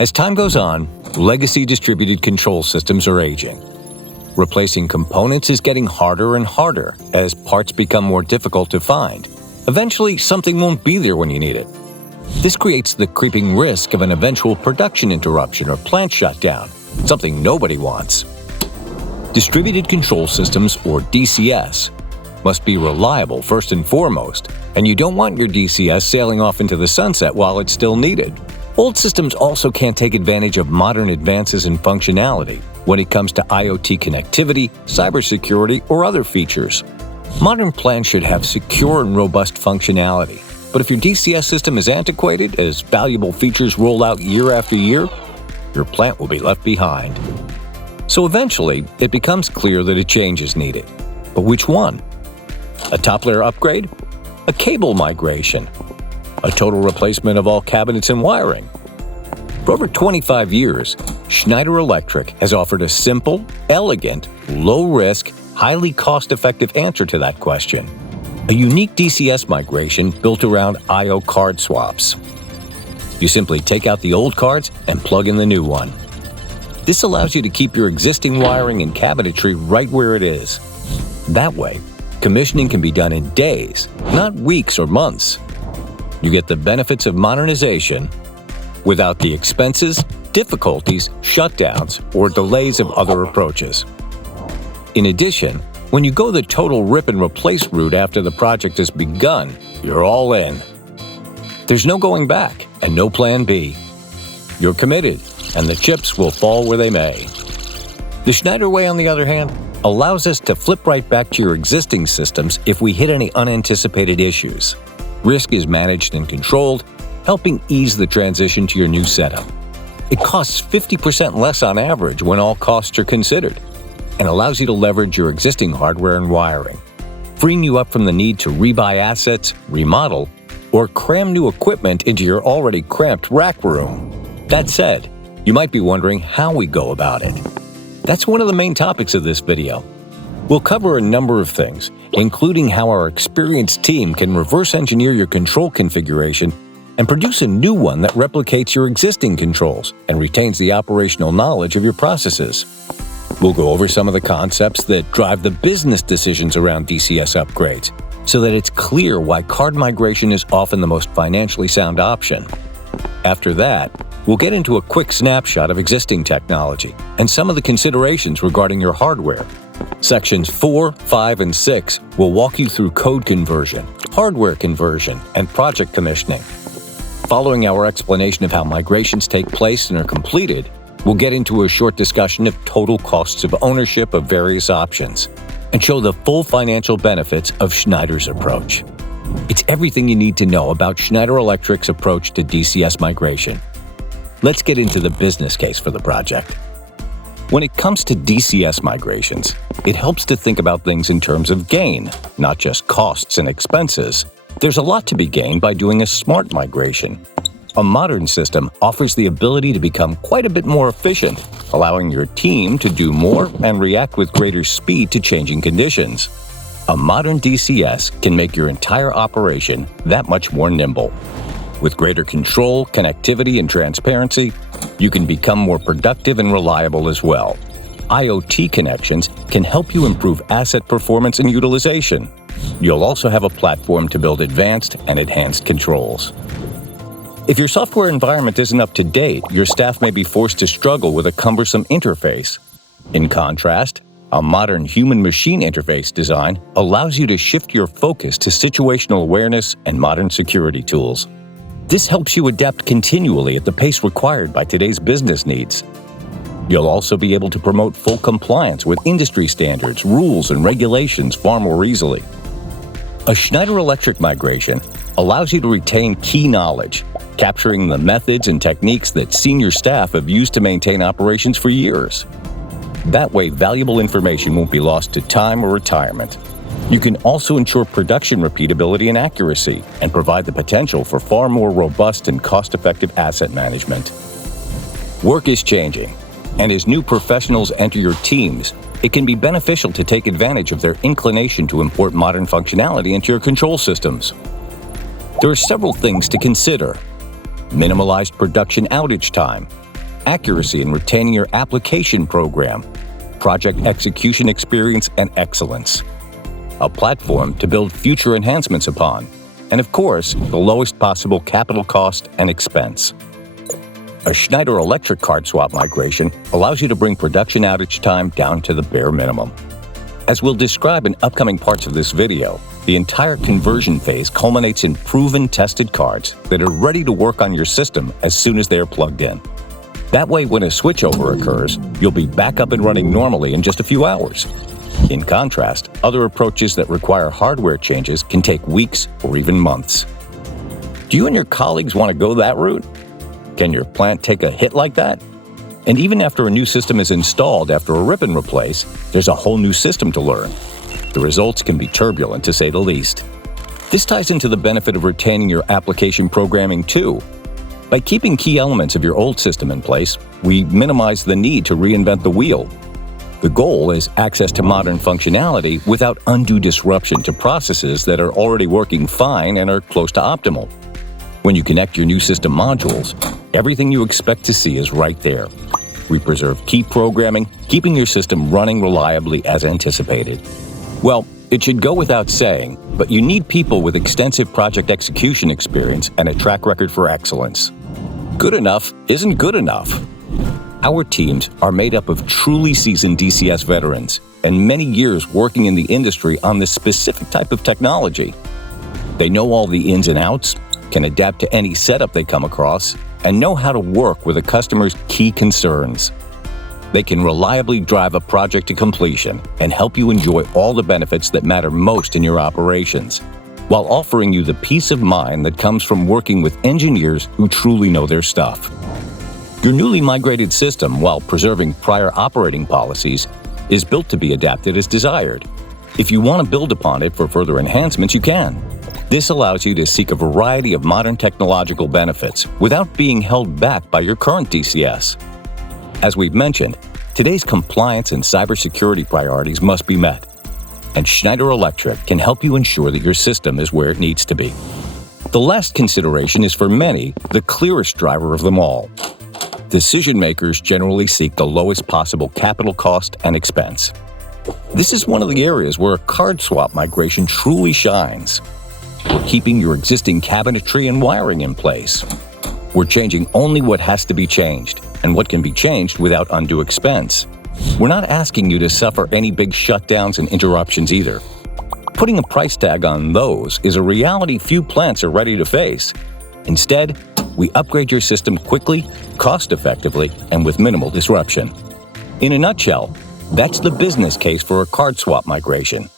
As time goes on, legacy distributed control systems are aging. Replacing components is getting harder and harder as parts become more difficult to find. Eventually, something won't be there when you need it. This creates the creeping risk of an eventual production interruption or plant shutdown, something nobody wants. Distributed control systems, or DCS, must be reliable first and foremost, and you don't want your DCS sailing off into the sunset while it's still needed. Old systems also can't take advantage of modern advances in functionality when it comes to IoT connectivity, cybersecurity, or other features. Modern plants should have secure and robust functionality, but if your DCS system is antiquated as valuable features roll out year after year, your plant will be left behind. So eventually, it becomes clear that a change is needed. But which one? A top-layer upgrade? A cable migration? A total replacement of all cabinets and wiring? For over 25 years, Schneider Electric has offered a simple, elegant, low-risk, highly cost-effective answer to that question. A unique DCS migration built around I/O card swaps. You simply take out the old cards and plug in the new one. This allows you to keep your existing wiring and cabinetry right where it is. That way, commissioning can be done in days, not weeks or months. You get the benefits of modernization without the expenses, difficulties, shutdowns, or delays of other approaches. In addition, when you go the total rip and replace route after the project has begun, you're all in. There's no going back and no plan B. You're committed, and the chips will fall where they may. The Schneider way, on the other hand, allows us to flip right back to your existing systems if we hit any unanticipated issues. Risk is managed and controlled, helping ease the transition to your new setup. It costs 50% less on average when all costs are considered, and allows you to leverage your existing hardware and wiring, freeing you up from the need to rebuy assets, remodel, or cram new equipment into your already cramped rack room. That said, you might be wondering how we go about it. That's one of the main topics of this video. We'll cover a number of things, including how our experienced team can reverse engineer your control configuration and produce a new one that replicates your existing controls and retains the operational knowledge of your processes. We'll go over some of the concepts that drive the business decisions around DCS upgrades, so that it's clear why card migration is often the most financially sound option. After that, we'll get into a quick snapshot of existing technology and some of the considerations regarding your hardware. Sections 4, 5, and 6 will walk you through code conversion, hardware conversion, and project commissioning. Following our explanation of how migrations take place and are completed, we'll get into a short discussion of total costs of ownership of various options and show the full financial benefits of Schneider's approach. It's everything you need to know about Schneider Electric's approach to DCS migration. Let's get into the business case for the project. When it comes to DCS migrations, it helps to think about things in terms of gain, not just costs and expenses. There's a lot to be gained by doing a smart migration. A modern system offers the ability to become quite a bit more efficient, allowing your team to do more and react with greater speed to changing conditions. A modern DCS can make your entire operation that much more nimble. With greater control, connectivity, and transparency, you can become more productive and reliable as well. IoT connections can help you improve asset performance and utilization. You'll also have a platform to build advanced and enhanced controls. If your software environment isn't up to date, your staff may be forced to struggle with a cumbersome interface. In contrast, a modern human-machine interface design allows you to shift your focus to situational awareness and modern security tools. This helps you adapt continually at the pace required by today's business needs. You'll also be able to promote full compliance with industry standards, rules, and regulations far more easily. A Schneider Electric migration allows you to retain key knowledge, capturing the methods and techniques that senior staff have used to maintain operations for years. That way, valuable information won't be lost to time or retirement. You can also ensure production repeatability and accuracy, and provide the potential for far more robust and cost-effective asset management. Work is changing, and as new professionals enter your teams, it can be beneficial to take advantage of their inclination to import modern functionality into your control systems. There are several things to consider: minimalized production outage time, accuracy in retaining your application program, project execution experience and excellence, a platform to build future enhancements upon, and of course, the lowest possible capital cost and expense. A Schneider Electric card swap migration allows you to bring production outage time down to the bare minimum. As we'll describe in upcoming parts of this video, the entire conversion phase culminates in proven, tested cards that are ready to work on your system as soon as they are plugged in. That way, when a switchover occurs, you'll be back up and running normally in just a few hours. In contrast, other approaches that require hardware changes can take weeks or even months. Do you and your colleagues want to go that route? Can your plant take a hit like that? And even after a new system is installed after a rip and replace, there's a whole new system to learn. The results can be turbulent, to say the least. This ties into the benefit of retaining your application programming too. By keeping key elements of your old system in place, we minimize the need to reinvent the wheel. The goal is access to modern functionality without undue disruption to processes that are already working fine and are close to optimal. When you connect your new system modules, everything you expect to see is right there. We preserve key programming, keeping your system running reliably as anticipated. Well, it should go without saying, but you need people with extensive project execution experience and a track record for excellence. Good enough isn't good enough. Our teams are made up of truly seasoned DCS veterans and many years working in the industry on this specific type of technology. They know all the ins and outs, can adapt to any setup they come across, and know how to work with a customer's key concerns. They can reliably drive a project to completion and help you enjoy all the benefits that matter most in your operations, while offering you the peace of mind that comes from working with engineers who truly know their stuff. Your newly migrated system, while preserving prior operating policies, is built to be adapted as desired. If you want to build upon it for further enhancements, you can. This allows you to seek a variety of modern technological benefits without being held back by your current DCS. As we've mentioned, today's compliance and cybersecurity priorities must be met, and Schneider Electric can help you ensure that your system is where it needs to be. The last consideration is, for many, the clearest driver of them all. Decision makers generally seek the lowest possible capital cost and expense. This is one of the areas where a card swap migration truly shines. We're keeping your existing cabinetry and wiring in place. We're changing only what has to be changed, and what can be changed without undue expense. We're not asking you to suffer any big shutdowns and interruptions either. Putting a price tag on those is a reality few plants are ready to face. Instead, we upgrade your system quickly, cost-effectively, and with minimal disruption. In a nutshell, that's the business case for a card swap migration.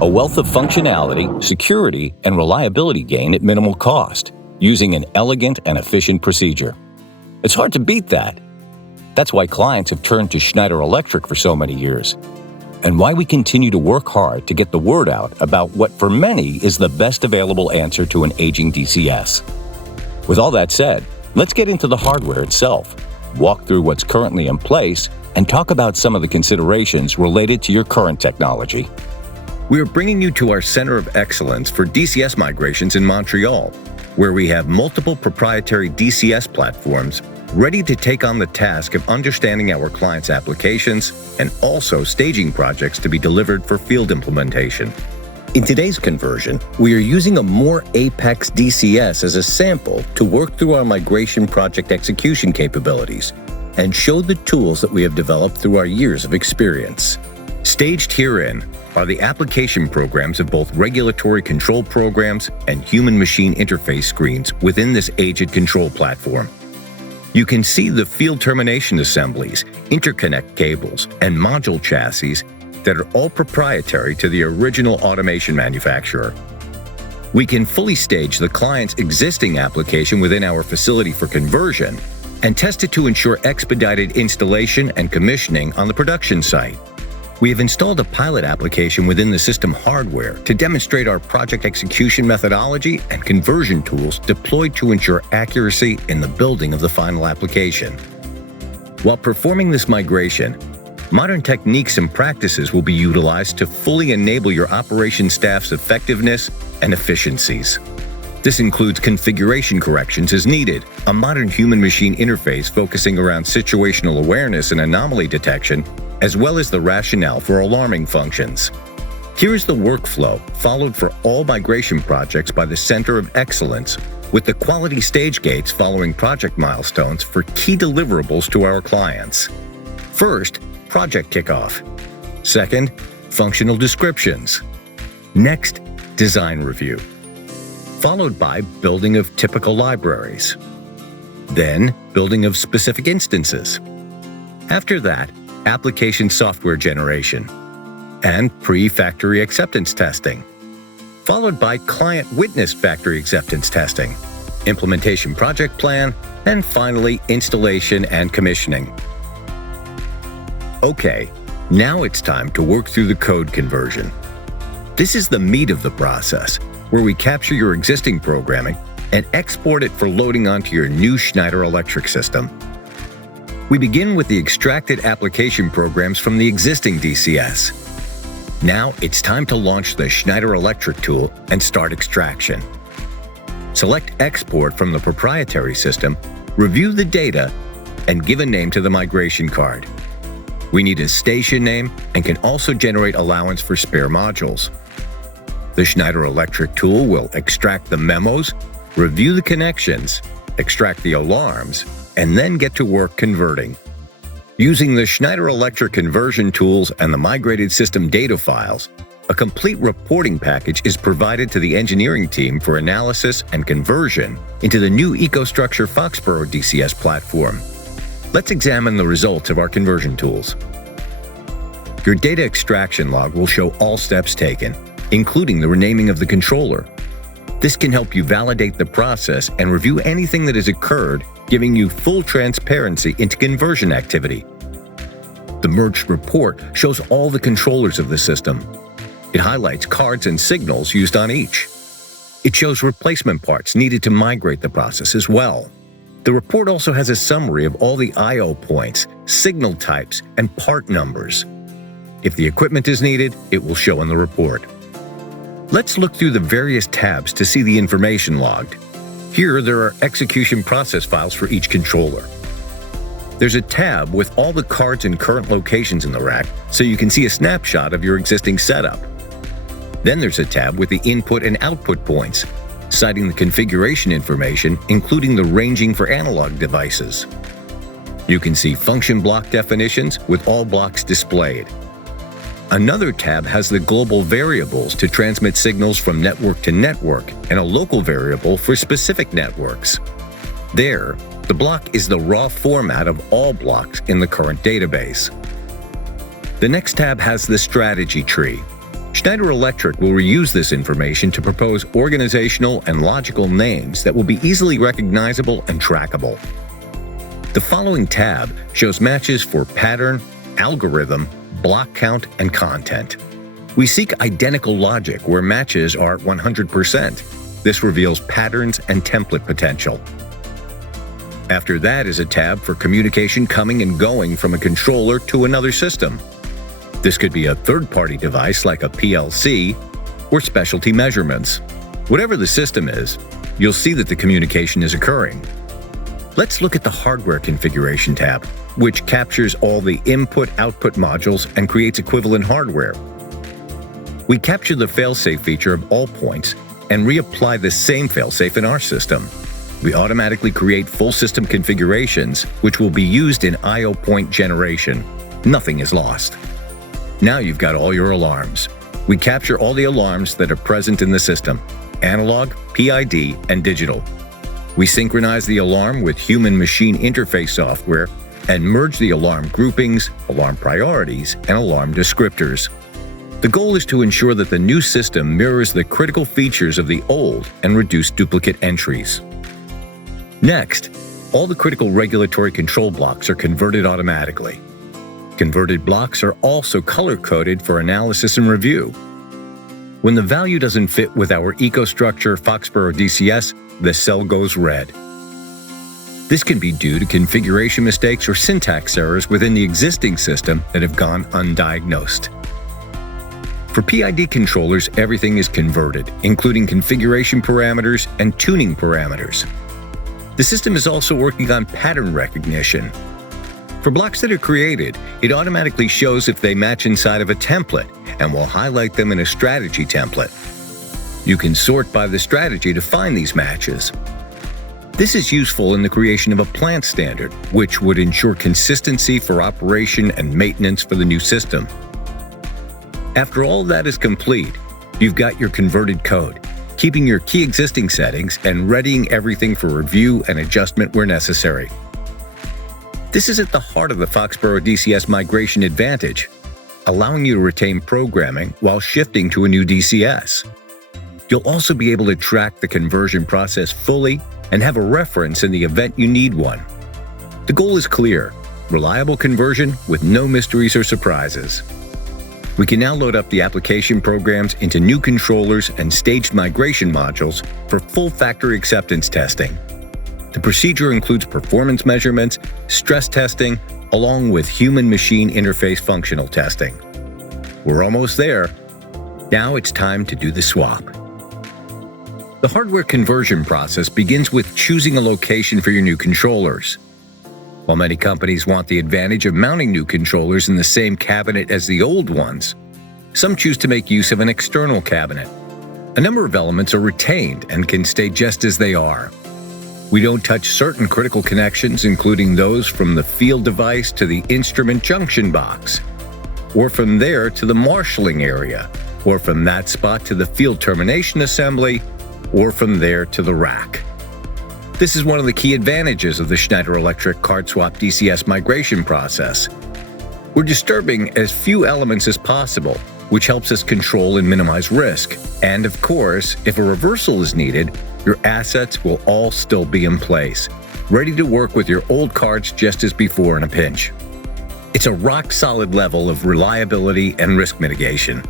A wealth of functionality, security, and reliability gain at minimal cost, using an elegant and efficient procedure. It's hard to beat that. That's why clients have turned to Schneider Electric for so many years, and why we continue to work hard to get the word out about what for many is the best available answer to an aging DCS. With all that said, let's get into the hardware itself, walk through what's currently in place, and talk about some of the considerations related to your current technology. We are bringing you to our Center of Excellence for DCS migrations in Montreal, where we have multiple proprietary DCS platforms ready to take on the task of understanding our clients' applications and also staging projects to be delivered for field implementation. In today's conversion, we are using a more APACS DCS as a sample to work through our migration project execution capabilities and show the tools that we have developed through our years of experience. Staged herein are the application programs of both regulatory control programs and human-machine interface screens within this aged control platform. You can see the field termination assemblies, interconnect cables, and module chassis that are all proprietary to the original automation manufacturer. We can fully stage the client's existing application within our facility for conversion and test it to ensure expedited installation and commissioning on the production site. We have installed a pilot application within the system hardware to demonstrate our project execution methodology and conversion tools deployed to ensure accuracy in the building of the final application. While performing this migration, modern techniques and practices will be utilized to fully enable your operation staff's effectiveness and efficiencies. This includes configuration corrections as needed, a modern human-machine interface focusing around situational awareness and anomaly detection, as well as the rationale for alarming functions. Here is the workflow followed for all migration projects by the Center of Excellence, with the quality stage gates following project milestones for key deliverables to our clients. First, project kickoff. Second, functional descriptions. Next, design review. Followed by building of typical libraries. Then, building of specific instances. After that, application software generation. And pre-factory acceptance testing. Followed by client witnessed factory acceptance testing, implementation project plan, and finally installation and commissioning. Okay, now it's time to work through the code conversion. This is the meat of the process, where we capture your existing programming and export it for loading onto your new Schneider Electric system. We begin with the extracted application programs from the existing DCS. Now it's time to launch the Schneider Electric tool and start extraction. Select Export from the proprietary system, review the data, and give a name to the migration card. We need a station name and can also generate allowance for spare modules. The Schneider Electric tool will extract the memos, review the connections, extract the alarms, and then get to work converting. Using the Schneider Electric conversion tools and the migrated system data files, a complete reporting package is provided to the engineering team for analysis and conversion into the new EcoStruxure Foxboro DCS platform. Let's examine the results of our conversion tools. Your data extraction log will show all steps taken, including the renaming of the controller. This can help you validate the process and review anything that has occurred, giving you full transparency into conversion activity. The merged report shows all the controllers of the system. It highlights cards and signals used on each. It shows replacement parts needed to migrate the process as well. The report also has a summary of all the I/O points, signal types, and part numbers. If the equipment is needed, it will show in the report. Let's look through the various tabs to see the information logged. Here, there are execution process files for each controller. There's a tab with all the cards and current locations in the rack, so you can see a snapshot of your existing setup. Then there's a tab with the input and output points, citing the configuration information, including the ranging for analog devices. You can see function block definitions with all blocks displayed. Another tab has the global variables to transmit signals from network to network and a local variable for specific networks. There, the block is the raw format of all blocks in the current database. The next tab has the strategy tree. Schneider Electric will reuse this information to propose organizational and logical names that will be easily recognizable and trackable. The following tab shows matches for pattern, algorithm, block count, and content. We seek identical logic where matches are 100%. This reveals patterns and template potential. After that is a tab for communication coming and going from a controller to another system. This could be a third-party device like a PLC or specialty measurements. Whatever the system is, you'll see that the communication is occurring. Let's look at the Hardware Configuration tab, which captures all the input-output modules and creates equivalent hardware. We capture the failsafe feature of all points and reapply the same failsafe in our system. We automatically create full system configurations, which will be used in I/O point generation. Nothing is lost. Now you've got all your alarms. We capture all the alarms that are present in the system: analog, PID, and digital. We synchronize the alarm with human-machine interface software and merge the alarm groupings, alarm priorities, and alarm descriptors. The goal is to ensure that the new system mirrors the critical features of the old and reduce duplicate entries. Next, all the critical regulatory control blocks are converted automatically. Converted blocks are also color-coded for analysis and review. When the value doesn't fit with our EcoStruxure Foxboro DCS, the cell goes red. This can be due to configuration mistakes or syntax errors within the existing system that have gone undiagnosed. For PID controllers, everything is converted, including configuration parameters and tuning parameters. The system is also working on pattern recognition. For blocks that are created, it automatically shows if they match inside of a template and will highlight them in a strategy template. You can sort by the strategy to find these matches. This is useful in the creation of a plant standard, which would ensure consistency for operation and maintenance for the new system. After all that is complete, you've got your converted code, keeping your key existing settings and readying everything for review and adjustment where necessary. This is at the heart of the Foxboro DCS Migration advantage, allowing you to retain programming while shifting to a new DCS. You'll also be able to track the conversion process fully and have a reference in the event you need one. The goal is clear: reliable conversion with no mysteries or surprises. We can now load up the application programs into new controllers and staged migration modules for full factory acceptance testing. The procedure includes performance measurements, stress testing, along with human-machine interface functional testing. We're almost there. Now it's time to do the swap. The hardware conversion process begins with choosing a location for your new controllers. While many companies want the advantage of mounting new controllers in the same cabinet as the old ones, some choose to make use of an external cabinet. A number of elements are retained and can stay just as they are. We don't touch certain critical connections, including those from the field device to the instrument junction box, or from there to the marshalling area, or from that spot to the field termination assembly, or from there to the rack. This is one of the key advantages of the Schneider Electric card swap DCS migration process. We're disturbing as few elements as possible, which helps us control and minimize risk. And of course, if a reversal is needed, your assets will all still be in place, ready to work with your old cards just as before in a pinch. It's a rock-solid level of reliability and risk mitigation.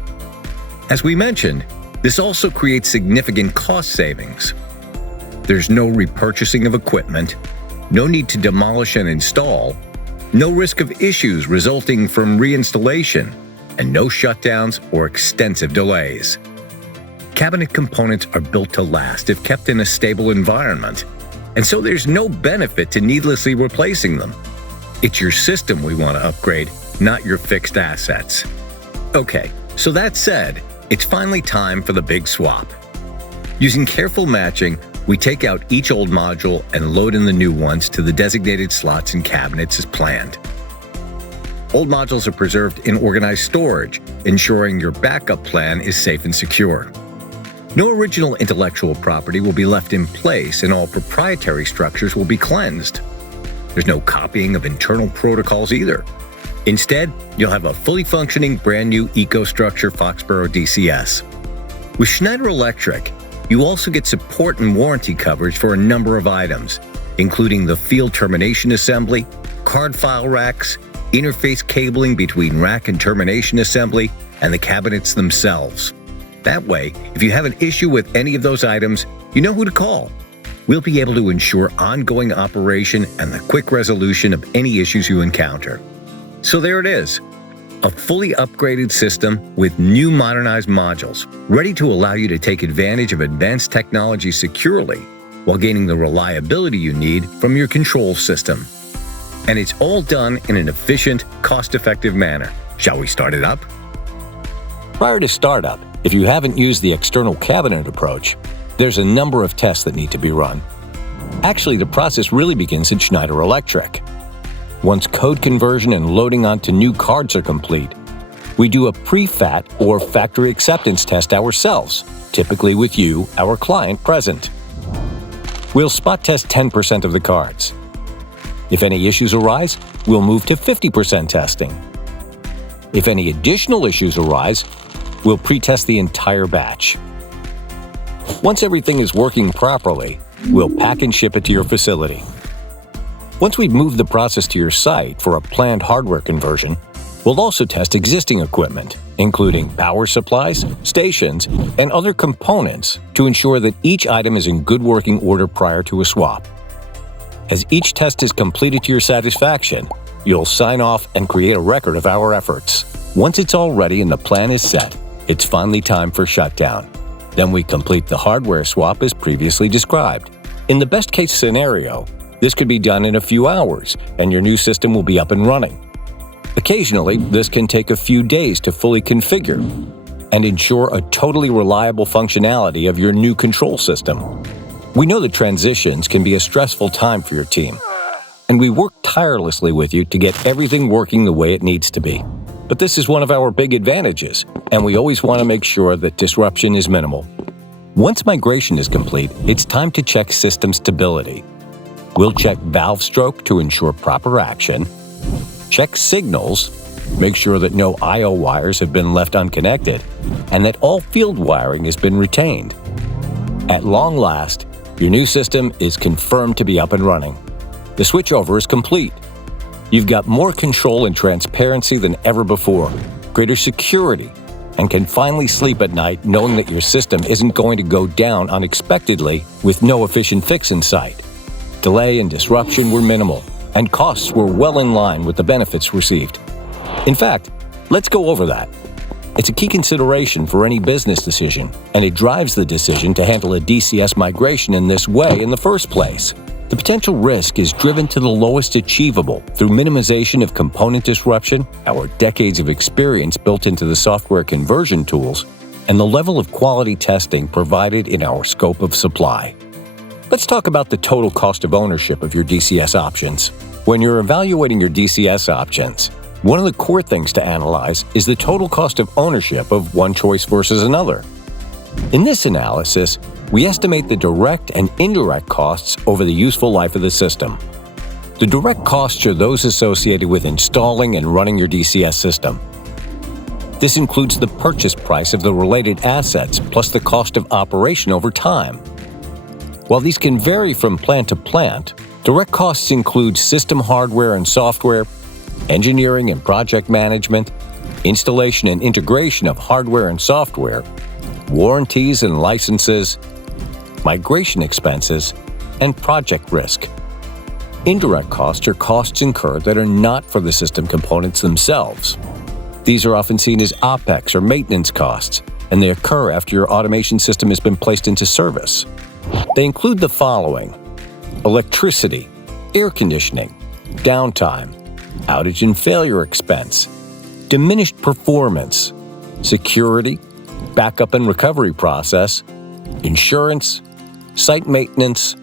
As we mentioned, this also creates significant cost savings. There's no repurchasing of equipment, no need to demolish and install, no risk of issues resulting from reinstallation, and no shutdowns or extensive delays. Cabinet components are built to last if kept in a stable environment, and so there's no benefit to needlessly replacing them. It's your system we want to upgrade, not your fixed assets. Okay, so that said, it's finally time for the big swap. Using careful matching, we take out each old module and load in the new ones to the designated slots and cabinets as planned. Old modules are preserved in organized storage, ensuring your backup plan is safe and secure. No original intellectual property will be left in place, and all proprietary structures will be cleansed. There's no copying of internal protocols either. Instead, you'll have a fully functioning brand new EcoStruxure Foxboro DCS. With Schneider Electric, you also get support and warranty coverage for a number of items, including the field termination assembly, card file racks, interface cabling between rack and termination assembly, and the cabinets themselves. That way, if you have an issue with any of those items, you know who to call. We'll be able to ensure ongoing operation and the quick resolution of any issues you encounter. So there it is. A fully upgraded system with new modernized modules, ready to allow you to take advantage of advanced technology securely while gaining the reliability you need from your control system. And it's all done in an efficient, cost-effective manner. Shall we start it up? Prior to startup, if you haven't used the external cabinet approach, there's a number of tests that need to be run. Actually, the process really begins in Schneider Electric. Once code conversion and loading onto new cards are complete, we do a pre-FAT or factory acceptance test ourselves, typically with you, our client, present. We'll spot test 10% of the cards. If any issues arise, we'll move to 50% testing. If any additional issues arise, we'll pre-test the entire batch. Once everything is working properly, we'll pack and ship it to your facility. Once we've moved the process to your site for a planned hardware conversion, we'll also test existing equipment, including power supplies, stations, and other components to ensure that each item is in good working order prior to a swap. As each test is completed to your satisfaction, you'll sign off and create a record of our efforts. Once it's all ready and the plan is set, It's finally time for shutdown. Then we complete the hardware swap as previously described. In the best-case scenario, this could be done in a few hours, and your new system will be up and running. Occasionally, this can take a few days to fully configure and ensure a totally reliable functionality of your new control system. We know that transitions can be a stressful time for your team, and we work tirelessly with you to get everything working the way it needs to be. But this is one of our big advantages, and we always want to make sure that disruption is minimal. Once migration is complete, it's time to check system stability. We'll check valve stroke to ensure proper action, check signals, make sure that no I/O wires have been left unconnected, and that all field wiring has been retained. At long last, your new system is confirmed to be up and running. The switchover is complete. You've got more control and transparency than ever before, greater security, and can finally sleep at night knowing that your system isn't going to go down unexpectedly with no efficient fix in sight. Delay and disruption were minimal, and costs were well in line with the benefits received. In fact, let's go over that. It's a key consideration for any business decision, and it drives the decision to handle a DCS migration in this way in the first place. The potential risk is driven to the lowest achievable through minimization of component disruption, our decades of experience built into the software conversion tools, and the level of quality testing provided in our scope of supply. Let's talk about the total cost of ownership of your DCS options. When you're evaluating your DCS options, one of the core things to analyze is the total cost of ownership of one choice versus another. In this analysis, we estimate the direct and indirect costs over the useful life of the system. The direct costs are those associated with installing and running your DCS system. This includes the purchase price of the related assets plus the cost of operation over time. While these can vary from plant to plant, direct costs include system hardware and software, engineering and project management, installation and integration of hardware and software, warranties and licenses, migration expenses, and project risk. Indirect costs are costs incurred that are not for the system components themselves. These are often seen as APACS or maintenance costs, and they occur after your automation system has been placed into service. They include the following: electricity, air conditioning, downtime, outage and failure expense, diminished performance, security, backup and recovery process, insurance, site maintenance,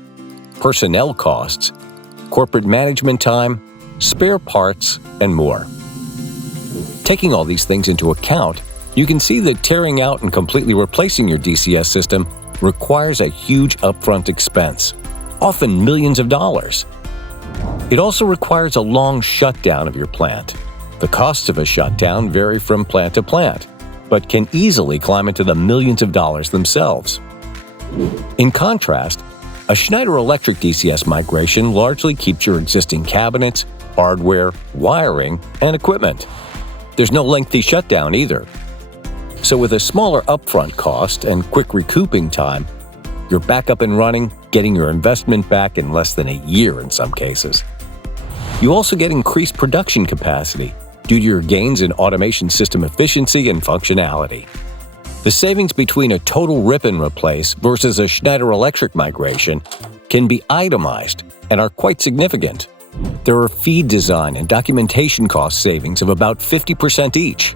personnel costs, corporate management time, spare parts, and more. Taking all these things into account, you can see that tearing out and completely replacing your DCS system requires a huge upfront expense, often millions of dollars. It also requires a long shutdown of your plant. The costs of a shutdown vary from plant to plant, but can easily climb into the millions of dollars themselves. In contrast, a Schneider Electric DCS migration largely keeps your existing cabinets, hardware, wiring, and equipment. There's no lengthy shutdown either. So with a smaller upfront cost and quick recouping time, you're back up and running, getting your investment back in less than a year in some cases. You also get increased production capacity due to your gains in automation system efficiency and functionality. The savings between a total rip and replace versus a Schneider Electric migration can be itemized and are quite significant. There are feed design and documentation cost savings of about 50% each.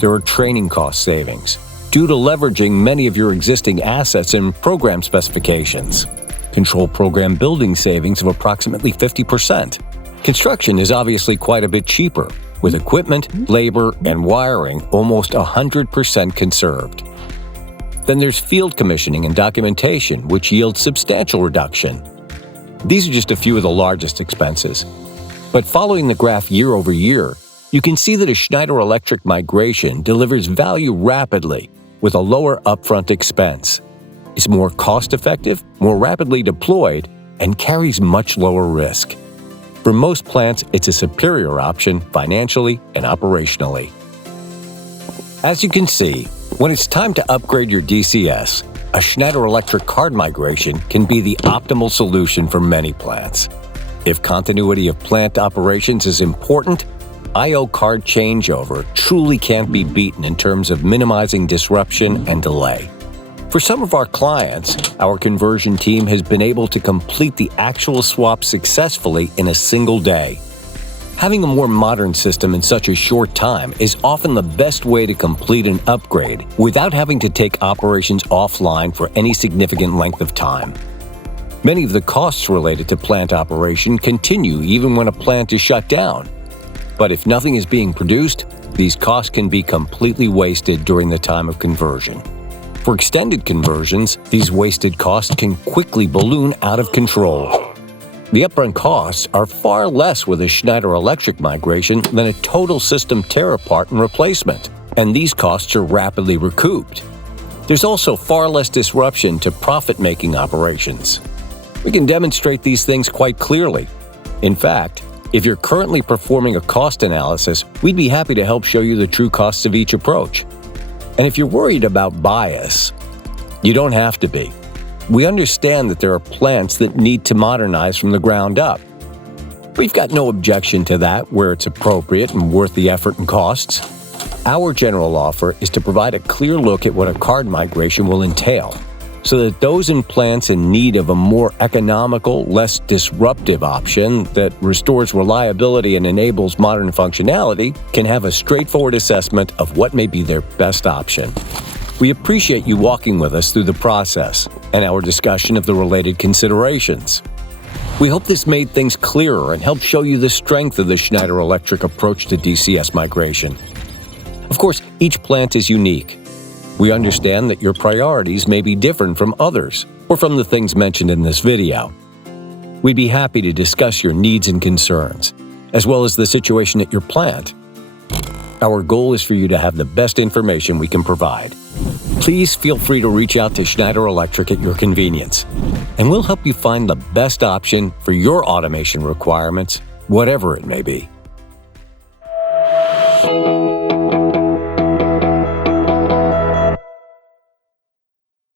There are training cost savings due to leveraging many of your existing assets and program specifications. Control program building savings of approximately 50%. Construction is obviously quite a bit cheaper, with equipment, labor, and wiring almost 100% conserved. Then there's field commissioning and documentation, which yields substantial reduction. These are just a few of the largest expenses. But following the graph year over year, you can see that a Schneider Electric migration delivers value rapidly with a lower upfront expense. It's more cost-effective, more rapidly deployed, and carries much lower risk. For most plants, it's a superior option financially and operationally. As you can see, when it's time to upgrade your DCS, a Schneider Electric card migration can be the optimal solution for many plants. If continuity of plant operations is important, I/O card changeover truly can't be beaten in terms of minimizing disruption and delay. For some of our clients, our conversion team has been able to complete the actual swap successfully in a single day. Having a more modern system in such a short time is often the best way to complete an upgrade without having to take operations offline for any significant length of time. Many of the costs related to plant operation continue even when a plant is shut down. But if nothing is being produced, these costs can be completely wasted during the time of conversion. For extended conversions, these wasted costs can quickly balloon out of control. The upfront costs are far less with a Schneider Electric migration than a total system tear apart and replacement, and these costs are rapidly recouped. There's also far less disruption to profit-making operations. We can demonstrate these things quite clearly. In fact, if you're currently performing a cost analysis, we'd be happy to help show you the true costs of each approach. And if you're worried about bias, you don't have to be. We understand that there are plants that need to modernize from the ground up. We've got no objection to that where it's appropriate and worth the effort and costs. Our general offer is to provide a clear look at what a card migration will entail, so that those in plants in need of a more economical, less disruptive option that restores reliability and enables modern functionality can have a straightforward assessment of what may be their best option. We appreciate you walking with us through the process and our discussion of the related considerations. We hope this made things clearer and helped show you the strength of the Schneider Electric approach to DCS migration. Of course, each plant is unique. We understand that your priorities may be different from others or from the things mentioned in this video. We'd be happy to discuss your needs and concerns, as well as the situation at your plant. Our goal is for you to have the best information we can provide. Please feel free to reach out to Schneider Electric at your convenience, and we'll help you find the best option for your automation requirements, whatever it may be.